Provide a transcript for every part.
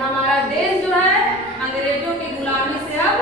हमारा देश जो है अंग्रेजों की गुलामी से अब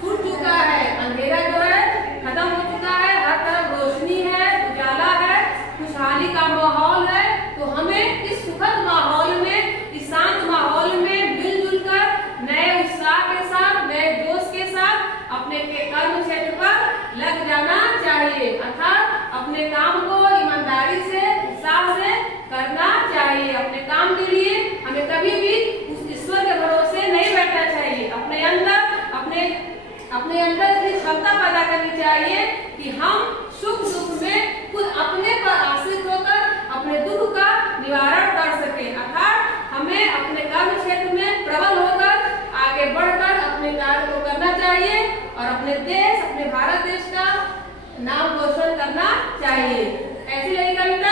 छूट चुका है, अंधेरा जो है खत्म हो चुका है, हर तरफ रोशनी है, उजाला है, खुशहाली का माहौल है। तो हमें इस सुखद माहौल में, इस शांत माहौल में मिलजुल कर नए उत्साह के साथ, नए जोश के साथ अपने कर्म क्षेत्र पर लग जाना चाहिए, अर्थात अपने काम को ईमानदारी से, उत्साह से करना चाहिए। अपने काम के लिए हमें कभी भी उस ईश्वर के भरोसे नहीं बैठना चाहिए। अपने अंदर इतनी क्षमता पैदा करनी चाहिए कि हम सुख दुख में खुद अपने पर आश्रित होकर अपने दुख का निवारण कर सकें, अर्थात हमें अपने कर्म क्षेत्र में प्रबल होकर आगे बढ़कर अपने कार्य को करना चाहिए और अपने देश, अपने भारत देश का नाम रोशन करना चाहिए। ऐसी रही कविता।